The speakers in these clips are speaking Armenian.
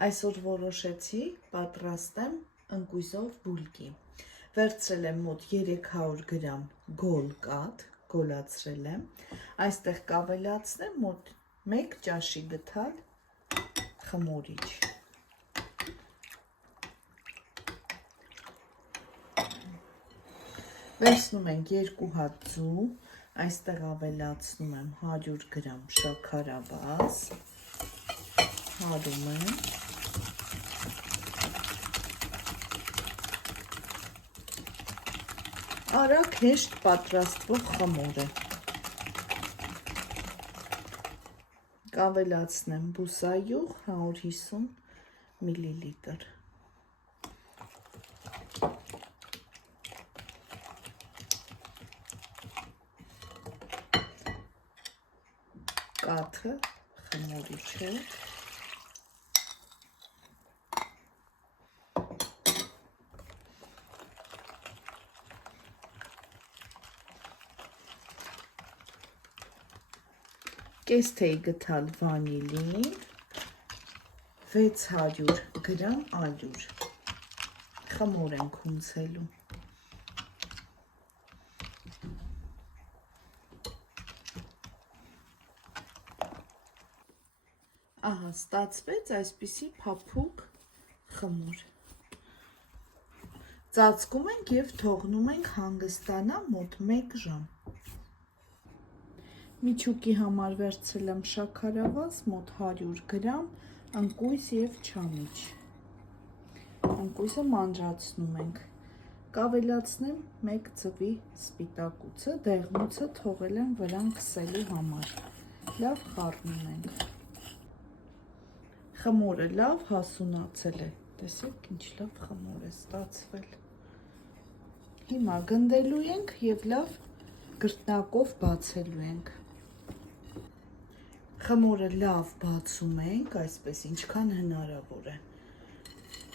Այսօր որոշեցի պատրաստեմ ընկույզով բուլկի։ Վերցրել եմ մոտ 300 գրամ գոլ կաթ, գոլացրել եմ, այստեղ կավելացնեմ մոտ 1 ճաշի գթալ խմորիչ։ Վերցնում ենք 2 հատ ձու, այստեղ ավելացնում եմ 100 գրամ շաքարավազ, հարում եմ, արագ հեշտ պատրաստվող խմոր է։ Կավելացնեմ բուսայուղ 150 մլ։ Կաթը խմորիչը, կես թեյ գթալ վանիլին, 600 գրամ ալյուր, խմոր ենք հունցելու։ Ահա ստացվեց այսպիսի փափուկ խմոր։ Ծածկում ենք և թողնում ենք հանգստանա մոտ 1 ժամ։ Միջուկի համար վերցրել եմ շաքարավազ մոտ 100 գրամ, ընկույզ և չամիչ։ Ընկույզը մանրացնում ենք։ Կավելացնեմ 1 ձվի սպիտակուցը, դեղնուցը թողել եմ վրան քսելու համար։ Լավ խառնում ենք։ Խմորը լավ հասունացել է։ Տեսեք ինչ լավ խմոր է ստացվել։ Հիմա գնդելու ենք և լավ գրտնակով բացելու ենք։ Խմորը լավ բացում ենք, այսպես ինչքան հնարավոր է։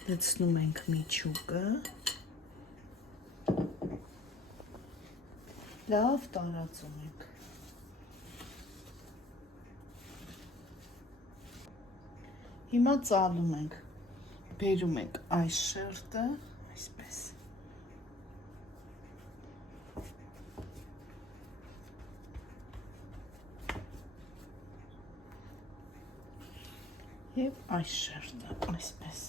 Լցնում ենք միջուկը։ Լավ տարածում ենք։ Հիմա ծալում ենք։ Բերում ենք այս շերտը, այսպես։ Եվ այս շերտը, այսպես։